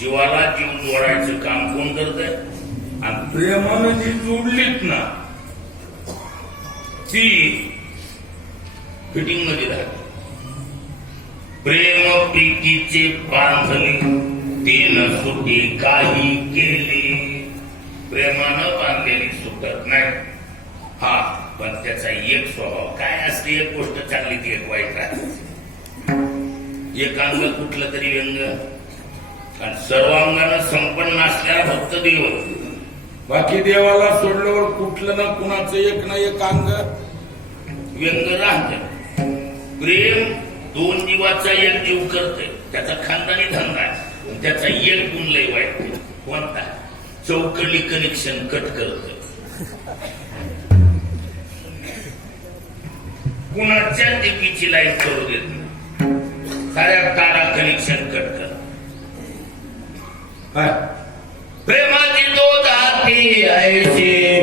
जीवाला जीव जोडायचं काम कोण करत आहे आणि प्रेमानं जी जोडलीत ना ती फिटिंगमध्ये राहते. प्रेम प्रीतीचे बांधले तीन सुटी काही केली. प्रेमानं बांधलेली सुटत नाही. हा पण त्याचा एक स्वभाव काय असते? एक गोष्ट चांगली ती एक वाईट राहते. एकांग कुठलं तरी व्यंग आणि सर्वांगानं संपन्न असल्याला फक्त देव. बाकी देवाला सोडल्यावर कुठलं ना कुणाचं एक ना एक अंग? व्यंग राहत प्रेम दोन जीवाचा एक जीव करते त्याचा खानदानी धंदा. त्याचा एक गुण लय वाईट. कोणता? चौकडी कनेक्शन कट करत कुणाच्या देवीची लाईन करू देत नाही. साऱ्या तारा कनेक्शन काय? प्रेमाची तो जाती ऐशी